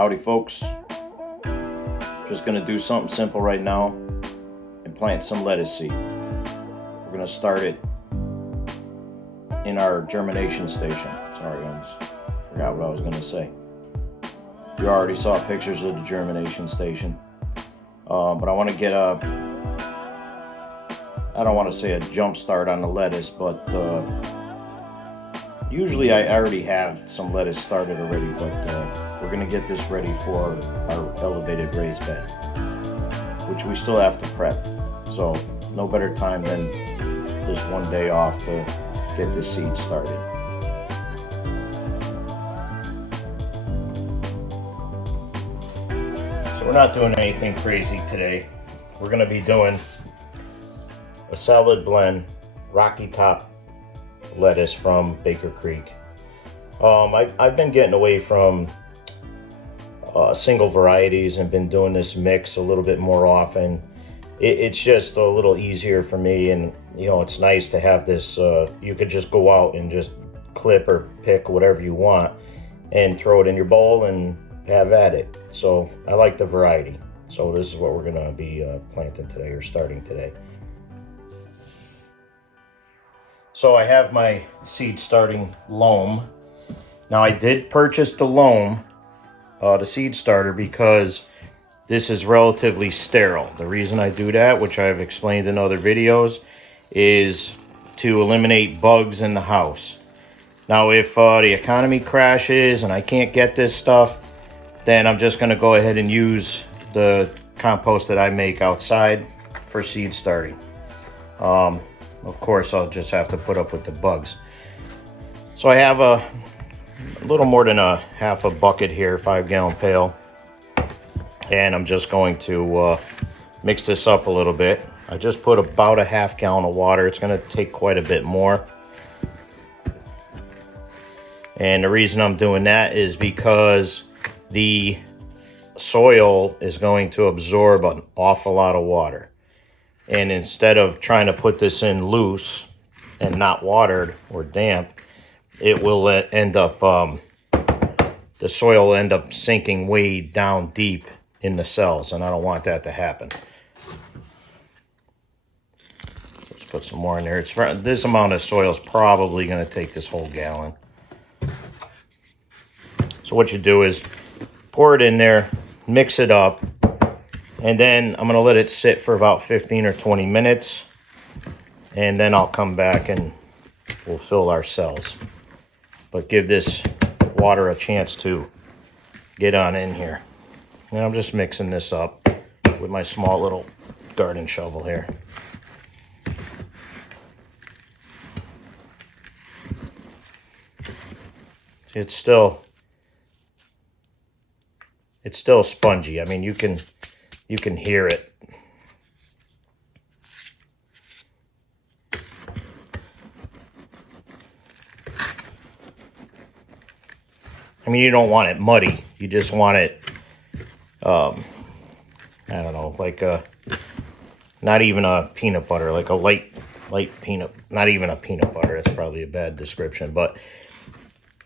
Howdy folks, just gonna do something simple right now and plant some lettuce seed. We're gonna start it in our germination station. Sorry, I forgot what I was gonna say. You already saw pictures of the germination station, but I want to get a, I don't want to say a jump start on the lettuce, but usually I already have some lettuce started already, but we're going to get this ready for our elevated raised bed, which we still have to prep. So no better time than this one day off to get this seed started. So we're not doing anything crazy today. We're going to be doing a salad blend Rocky Top lettuce from Baker Creek. I've been getting away from single varieties and been doing this mix a little bit more often. It's just a little easier for me, and you know, it's nice to have this. You could just go out and just clip or pick whatever you want and throw it in your bowl and have at it. So I like the variety. So this is what we're gonna be planting today, or starting today. So I have my seed starting loam. Now I did purchase the loam, the seed starter, because this is relatively sterile. The reason I do that, which I've explained in other videos, is to eliminate bugs in the house. Now if the economy crashes and I can't get this stuff, then I'm just gonna go ahead and use the compost that I make outside for seed starting. Of course, I'll just have to put up with the bugs. So I have a little more than a half a bucket here, 5-gallon pail. And I'm just going to mix this up a little bit. I just put about a half gallon of water. It's gonna take quite a bit more. And the reason I'm doing that is because the soil is going to absorb an awful lot of water. And instead of trying to put this in loose and not watered or damp, it will end up, the soil will end up sinking way down deep in the cells, and I don't want that to happen. Let's put some more in there. This amount of soil is probably going to take this whole gallon. So what you do is pour it in there, mix it up, and then I'm going to let it sit for about 15 or 20 minutes, and then I'll come back and we'll fill our cells. But give this water a chance to get on in here. And I'm just mixing this up with my small little garden shovel here. See, it's still spongy. I mean, you can hear it. I mean, you don't want it muddy. You just want it, I don't know, like not even a peanut butter, like a light peanut, not even a peanut butter. That's probably a bad description, but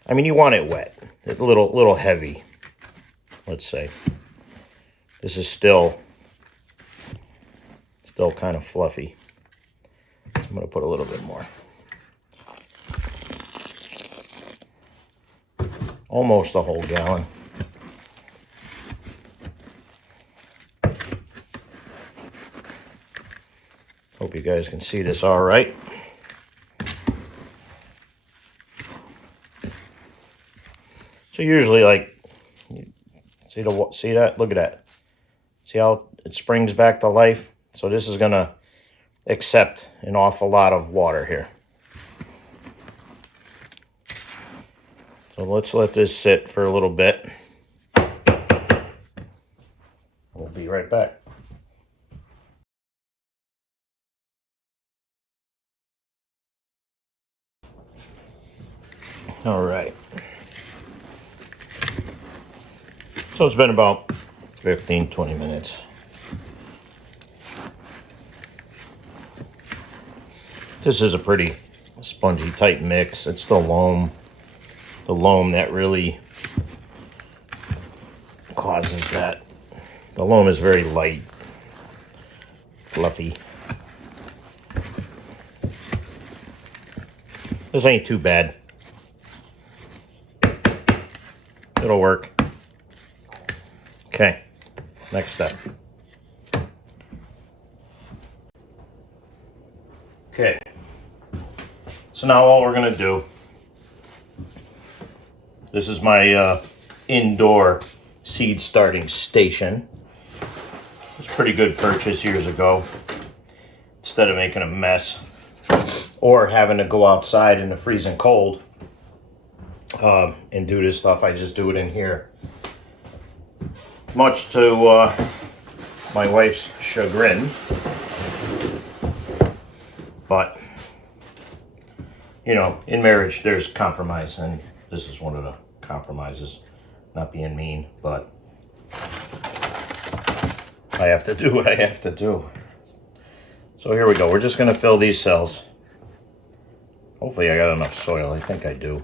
I mean, you want it wet. It's a little heavy, let's say. This is still kind of fluffy. So I'm going to put a little bit more. Almost a whole gallon. Hope you guys can see this all right. So usually, like, see that? Look at that. See how it springs back to life? So this is gonna accept an awful lot of water here. So let's let this sit for a little bit. We'll be right back. All right. So it's been about 15, 20 minutes. This is a pretty spongy type mix. It's the loam that really causes that. The loam is very light, fluffy. This ain't too bad. It'll work. Okay, next step. Okay, so now all we're gonna do, this is my indoor seed starting station. It was a pretty good purchase years ago. Instead of making a mess or having to go outside in the freezing cold and do this stuff, I just do it in here. Much to my wife's chagrin. But, you know, in marriage there's compromise, and this is one of the compromises. Not being mean, but I have to do what I have to do. So here we go. We're just going to fill these cells. Hopefully I got enough soil. I think I do.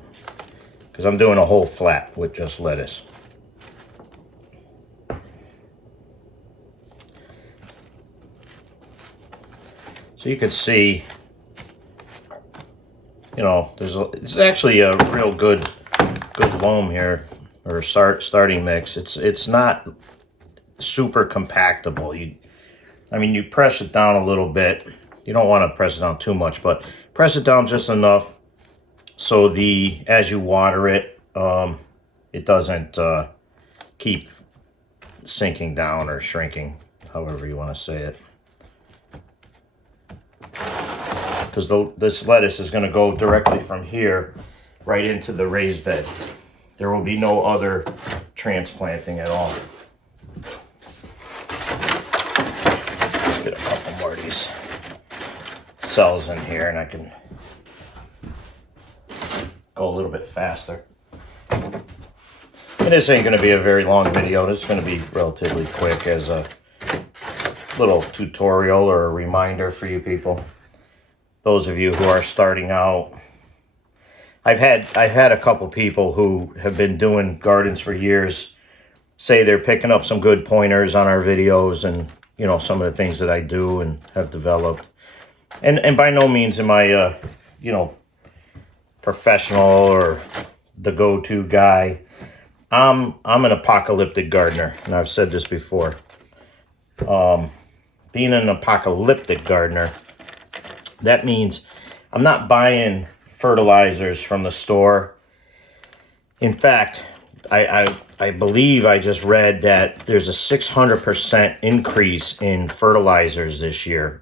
Because I'm doing a whole flat with just lettuce. So you can see, you know, it's actually a real good loam here, or starting mix. It's not super compactable. I mean, you press it down a little bit. You don't want to press it down too much, but press it down just enough so as you water it, it doesn't keep sinking down or shrinking, however you want to say it. Because this lettuce is going to go directly from here right into the raised bed. There will be no other transplanting at all. Let's get a couple more of these cells in here and I can go a little bit faster. And this ain't going to be a very long video. This is going to be relatively quick as a little tutorial or a reminder for you people. Those of you who are starting out. I've had a couple people who have been doing gardens for years say they're picking up some good pointers on our videos and, you know, some of the things that I do and have developed. And by no means am I you know, professional or the go-to guy. I'm an apocalyptic gardener, and I've said this before. Being an apocalyptic gardener, that means I'm not buying fertilizers from the store. In fact, I believe I just read that there's a 600% increase in fertilizers this year.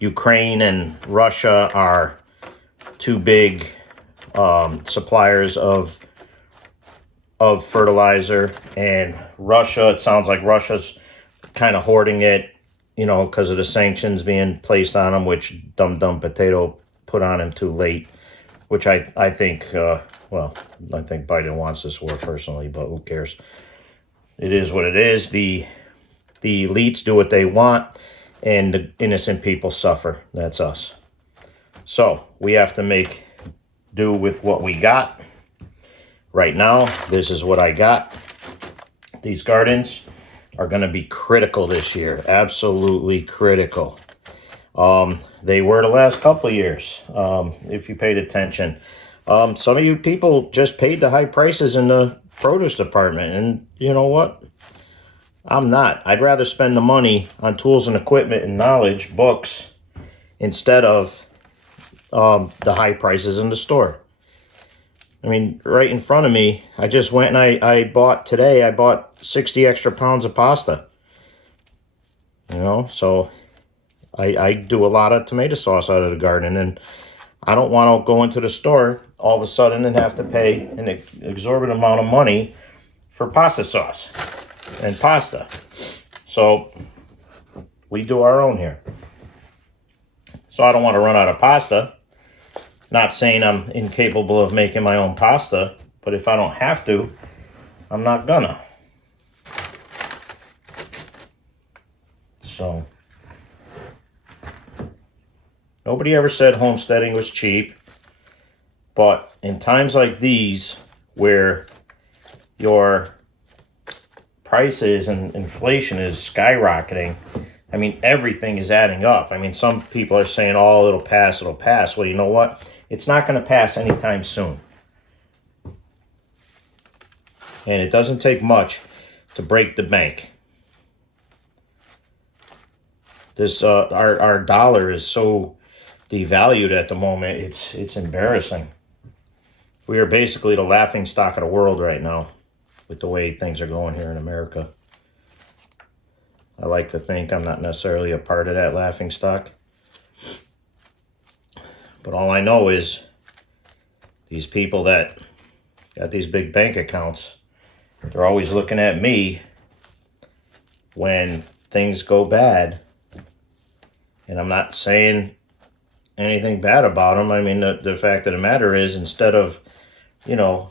Ukraine and Russia are two big suppliers of fertilizer, and Russia, it sounds like Russia's kind of hoarding it, you know, because of the sanctions being placed on them, which Dumb Potato put on him too late, which I think, well, I think Biden wants this war personally, but who cares? It is what it is. The elites do what they want, and the innocent people suffer. That's us. So we have to make do with what we got. Right now, this is what I got. These gardens are going to be critical this year. Absolutely critical. They were the last couple of years, if you paid attention. Some of you people just paid the high prices in the produce department. And you know what? I'm not. I'd rather spend the money on tools and equipment and knowledge, books, instead of the high prices in the store. I mean, right in front of me, I just went and I bought 60 extra pounds of pasta. You know, so I do a lot of tomato sauce out of the garden, and I don't want to go into the store all of a sudden and have to pay an exorbitant amount of money for pasta sauce and pasta. So we do our own here. So I don't want to run out of pasta. Not saying I'm incapable of making my own pasta, but if I don't have to, I'm not gonna. So, nobody ever said homesteading was cheap, but in times like these, where your prices and inflation is skyrocketing, I mean, everything is adding up. I mean, some people are saying, oh, it'll pass, it'll pass. Well, you know what? It's not going to pass anytime soon. And it doesn't take much to break the bank. This our dollar is so devalued at the moment. It's embarrassing. We are basically the laughing stock of the world right now with the way things are going here in America. I like to think I'm not necessarily a part of that laughing stock. But all I know is these people that got these big bank accounts, they're always looking at me when things go bad. And I'm not saying anything bad about them. I mean, the fact of the matter is, instead of, you know,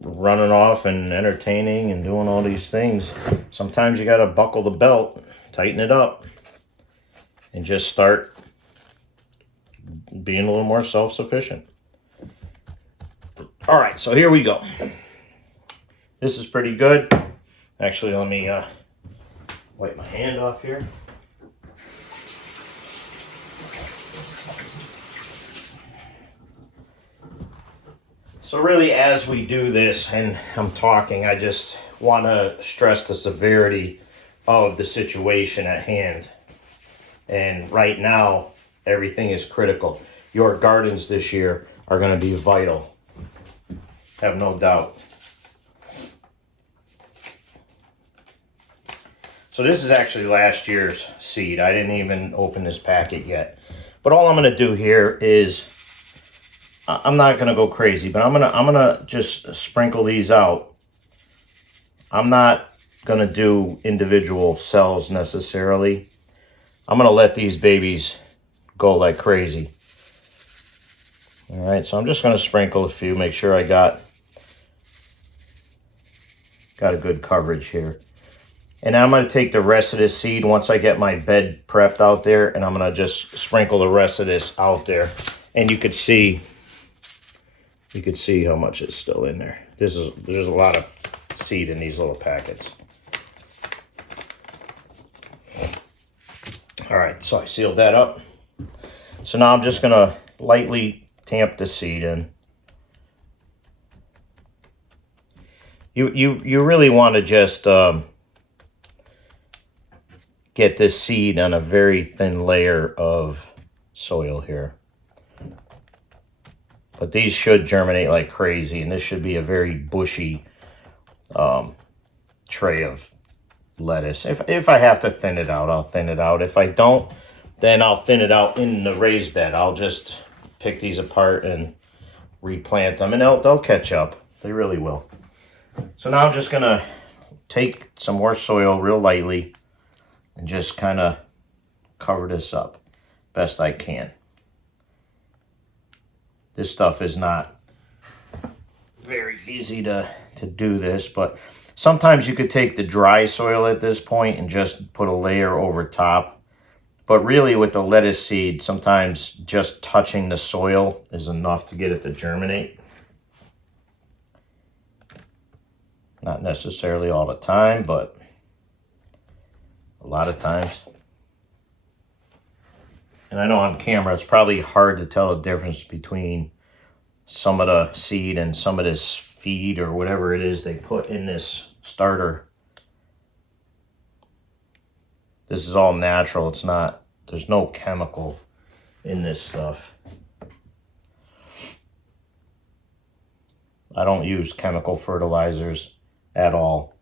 running off and entertaining and doing all these things, sometimes you got to buckle the belt, tighten it up, and just start being a little more self-sufficient. All right, so here we go. This is pretty good. Actually, let me wipe my hand off here. So really, as we do this and I'm talking, I just want to stress the severity of the situation at hand. And right now, everything is critical. Your gardens this year are going to be vital. Have no doubt. So this is actually last year's seed. I didn't even open this packet yet. But all I'm going to do here is, I'm not going to go crazy, but I'm gonna just sprinkle these out. I'm not going to do individual cells necessarily. I'm going to let these babies go like crazy. All right, so I'm just going to sprinkle a few, make sure I got a good coverage here. And I'm going to take the rest of this seed once I get my bed prepped out there, and I'm going to just sprinkle the rest of this out there. And you could see how much is still in there. There's a lot of seed in these little packets. All right, so I sealed that up. So now I'm just gonna lightly tamp the seed in. You really want to just get this seed on a very thin layer of soil here. But these should germinate like crazy, and this should be a very bushy tray of lettuce. If I have to thin it out, I'll thin it out. If I don't, then I'll thin it out in the raised bed. I'll just pick these apart and replant them, and they'll catch up. They really will. So now I'm just going to take some more soil real lightly and just kind of cover this up best I can. This stuff is not very easy to do this, but sometimes you could take the dry soil at this point and just put a layer over top. But really with the lettuce seed, sometimes just touching the soil is enough to get it to germinate. Not necessarily all the time, but a lot of times. And I know on camera, it's probably hard to tell the difference between some of the seed and some of this feed or whatever it is they put in this starter. This is all natural. It's not, there's no chemical in this stuff. I don't use chemical fertilizers at all.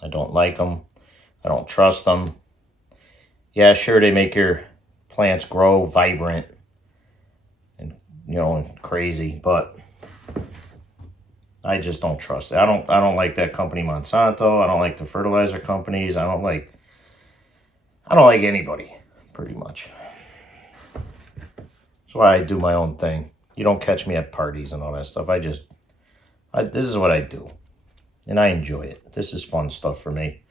I don't like them. I don't trust them. Yeah, sure, they make your plants grow vibrant and, you know, and crazy, but I just don't trust it. I don't like that company Monsanto. I don't like the fertilizer companies. I don't like anybody, pretty much. That's why I do my own thing. You don't catch me at parties and all that stuff. This is what I do, and I enjoy it. This is fun stuff for me.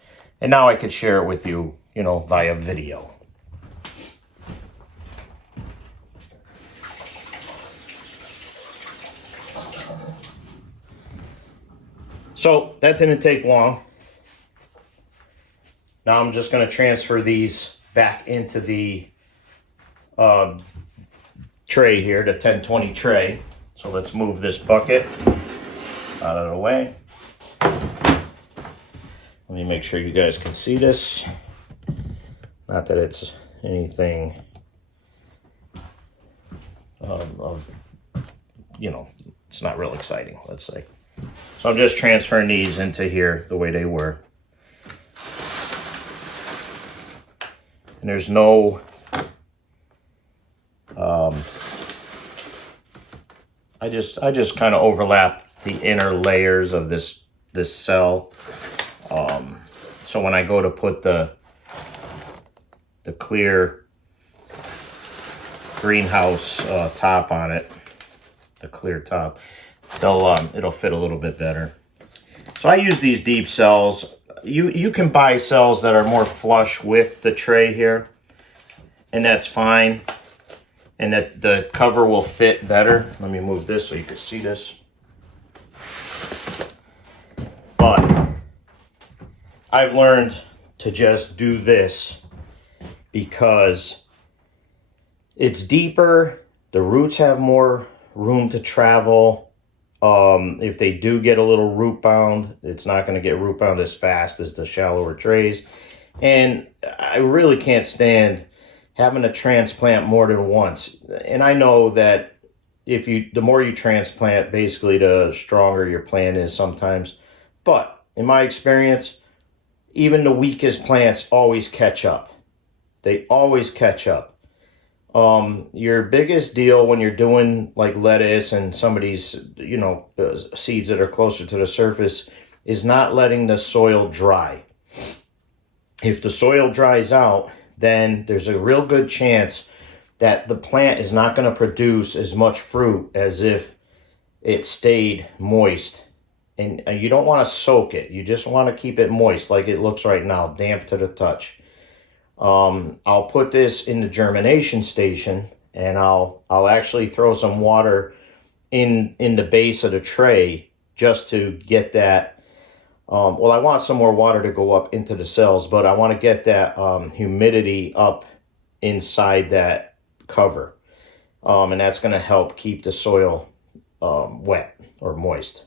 And now I could share it with you, you know, via video. So that didn't take long. Now I'm just going to transfer these back into the tray here, the 1020 tray. So let's move this bucket out of the way. Let me make sure you guys can see this. Not that it's anything you know, it's not real exciting, let's say. So I'm just transferring these into here the way they were. And there's no I just kind of overlap the inner layers of this cell. So when I go to put the clear greenhouse top on it, the clear top, it'll fit a little bit better. So I use these deep cells. You can buy cells that are more flush with the tray here, and that's fine. And that the cover will fit better. Let me move this so you can see this. But I've learned to just do this because it's deeper. The roots have more room to travel. If they do get a little root bound, it's not going to get root bound as fast as the shallower trays. And I really can't stand having to transplant more than once. And I know that the more you transplant, basically the stronger your plant is sometimes. But in my experience, even the weakest plants always catch up. They always catch up. Your biggest deal when you're doing like lettuce and some of these, seeds that are closer to the surface is not letting the soil dry. If the soil dries out, then there's a real good chance that the plant is not going to produce as much fruit as if it stayed moist. And you don't want to soak it. You just want to keep it moist like it looks right now, damp to the touch. I'll put this in the germination station, and I'll actually throw some water in the base of the tray just to get that. Well, I want some more water to go up into the cells, but I want to get that humidity up inside that cover. And that's going to help keep the soil wet or moist.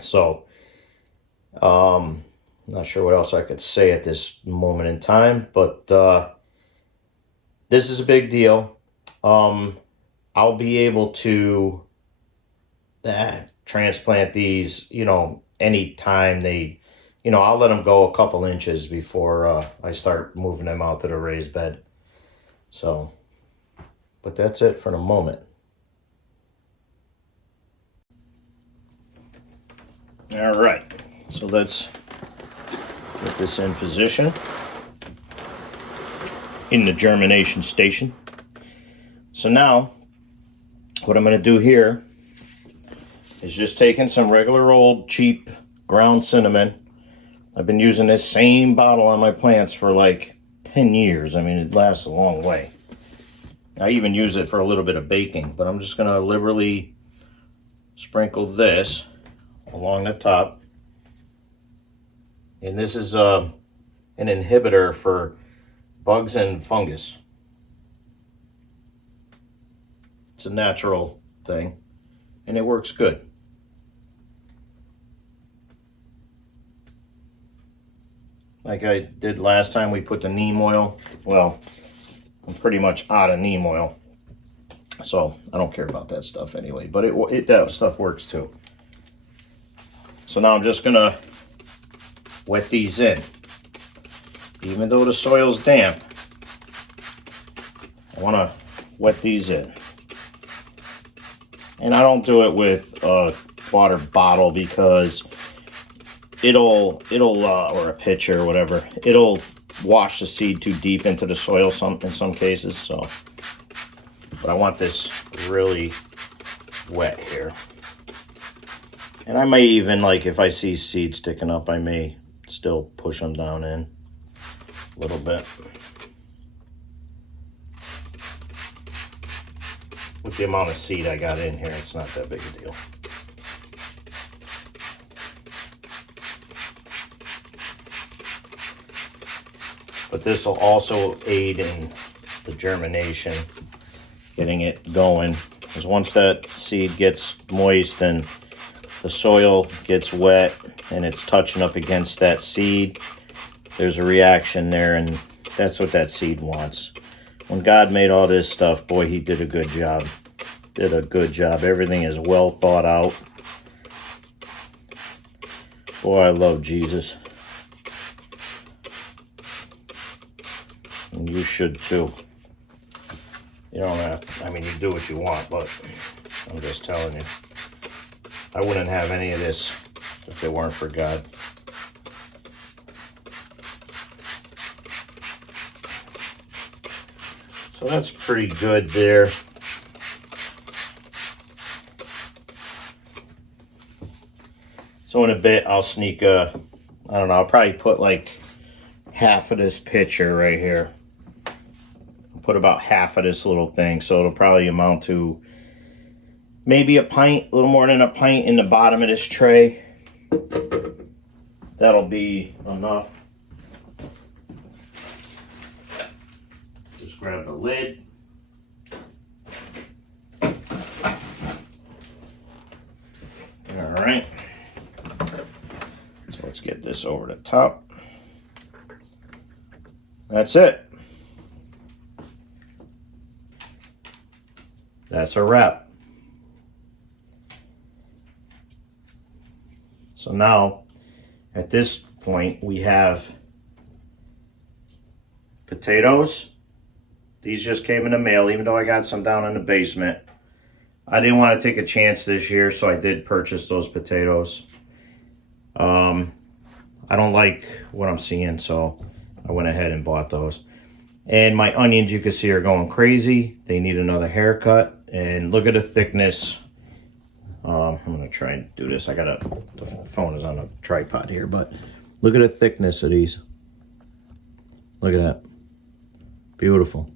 So, not sure what else I could say at this moment in time, but this is a big deal. I'll be able to transplant these, anytime they, I'll let them go a couple inches before I start moving them out to the raised bed. So, but that's it for the moment. All right, so let's get this in position in the germination station. So now, what I'm going to do here is just taking some regular old cheap ground cinnamon. I've been using this same bottle on my plants for like 10 years. I mean, it lasts a long way. I even use it for a little bit of baking, but I'm just going to liberally sprinkle this along the top. And this is an inhibitor for bugs and fungus. It's a natural thing, and it works good. Like I did last time, we put the neem oil. Well, I'm pretty much out of neem oil, so I don't care about that stuff anyway, but that stuff works too. So now I'm just gonna wet these in. Even though the soil's damp, I wanna wet these in. And I don't do it with a water bottle because it'll or a pitcher or whatever, it'll wash the seed too deep into the soil in some cases. So, but I want this really wet here. And I may even, like, if I see seeds sticking up, I may still push them down in a little bit. With the amount of seed I got in here, it's not that big a deal. but this will also aid in the germination, getting it going. Because once that seed gets moist and the soil gets wet and it's touching up against that seed, there's a reaction there, and that's what that seed wants. When God made all this stuff, boy, he did a good job. Did a good job. Everything is well thought out. Boy, I love Jesus. And you should too. You don't have to, I mean, you do what you want, but I'm just telling you. I wouldn't have any of this if it weren't for God. So that's pretty good there. So in a bit, I'll sneak I don't know, I'll probably put like half of this pitcher right here. I'll put about half of this little thing, so it'll probably amount to maybe a pint, a little more than a pint in the bottom of this tray. That'll be enough. Just grab the lid. All right. So let's get this over the top. That's it. That's a wrap. So now, at this point, we have potatoes. These just came in the mail, even though I got some down in the basement. I didn't want to take a chance this year, so I did purchase those potatoes. I don't like what I'm seeing, so I went ahead and bought those. And my onions, you can see, are going crazy. They need another haircut. And look at the thickness. I'm gonna try and do this. The phone is on a tripod here, but look at the thickness of these. Look at that. Beautiful.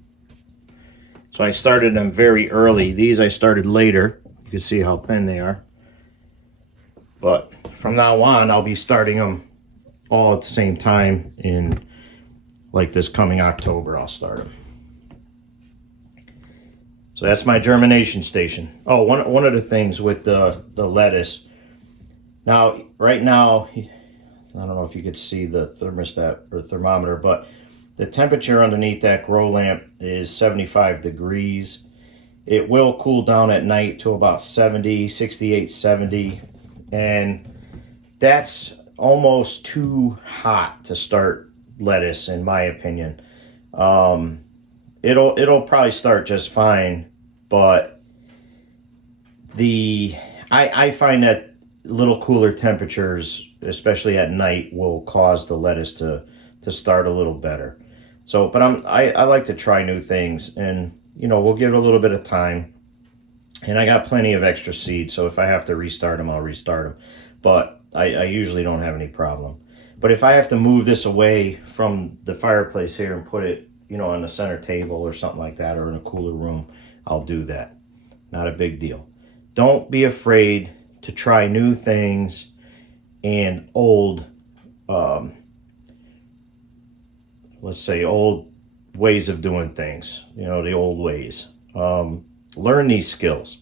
So I started them very early. These I started later. You can see how thin they are. But from now on, I'll be starting them all at the same time. In like this coming October, I'll start them. So that's my germination station. Oh, one of the things with the lettuce. Now, right now, I don't know if you could see the thermostat or thermometer, but the temperature underneath that grow lamp is 75 degrees. It will cool down at night to about 70, 68, 70. And that's almost too hot to start lettuce, in my opinion. It'll probably start just fine, but I find that little cooler temperatures, especially at night, will cause the lettuce to start a little better. So, but I like to try new things, and we'll give it a little bit of time. And I got plenty of extra seeds, so if I have to restart them, I'll restart them. But I usually don't have any problem. But if I have to move this away from the fireplace here and put it, on the center table or something like that, or in a cooler room, I'll do that. Not a big deal. Don't be afraid to try new things and old, let's say, old ways of doing things, the old ways. Learn these skills.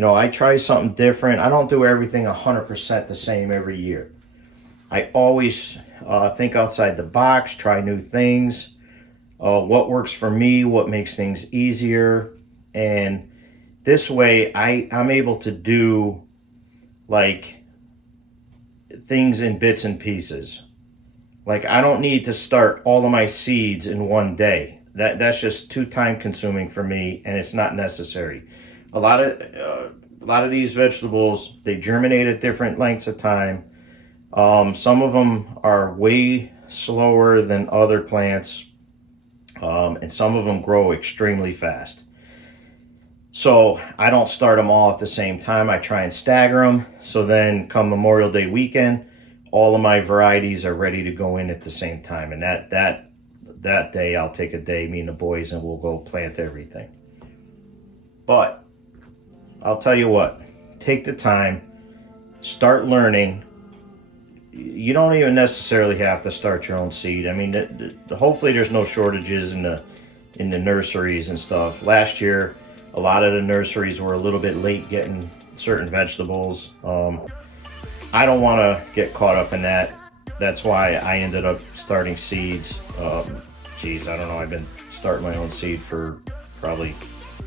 I try something different. I don't do everything 100% the same every year. I always think outside the box, try new things. What works for me, what makes things easier. And this way I'm able to do like things in bits and pieces. Like, I don't need to start all of my seeds in one day. That's just too time consuming for me, and it's not necessary. A lot of these vegetables, they germinate at different lengths of time. Some of them are way slower than other plants, and some of them grow extremely fast. So I don't start them all at the same time. I try and stagger them. So then come Memorial Day weekend, all of my varieties are ready to go in at the same time. And that day, I'll take a day, me and the boys, and we'll go plant everything. But I'll tell you what, take the time, start learning, you don't even necessarily have to start your own seed. I mean, hopefully there's no shortages in the nurseries and stuff. Last year, a lot of the nurseries were a little bit late getting certain vegetables. I don't want to get caught up in that. That's why I ended up starting seeds. Geez, I don't know. I've been starting my own seed for probably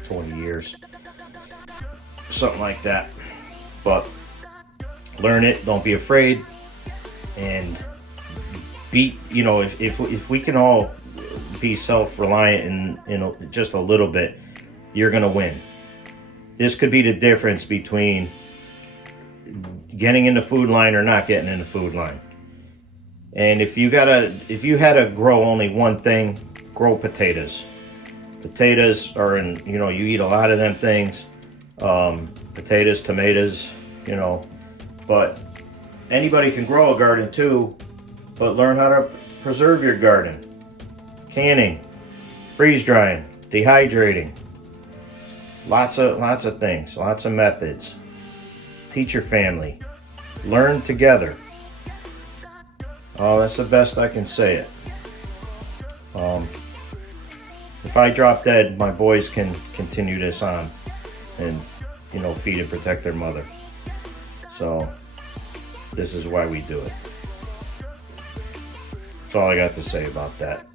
20 years, something like that. But learn it. Don't be afraid. And be, you know, if we can all be self-reliant in just a little bit, you're gonna win. This could be the difference between getting in the food line or not getting in the food line. And if you had to grow only one thing, grow potatoes. Potatoes are you eat a lot of them things. Potatoes, tomatoes, but anybody can grow a garden too, but learn how to preserve your garden. Canning, freeze drying, dehydrating. Lots of things, lots of methods. Teach your family. Learn together. Oh, that's the best I can say it. If I drop dead, my boys can continue this on and, feed and protect their mother. So, this is why we do it. That's all I got to say about that.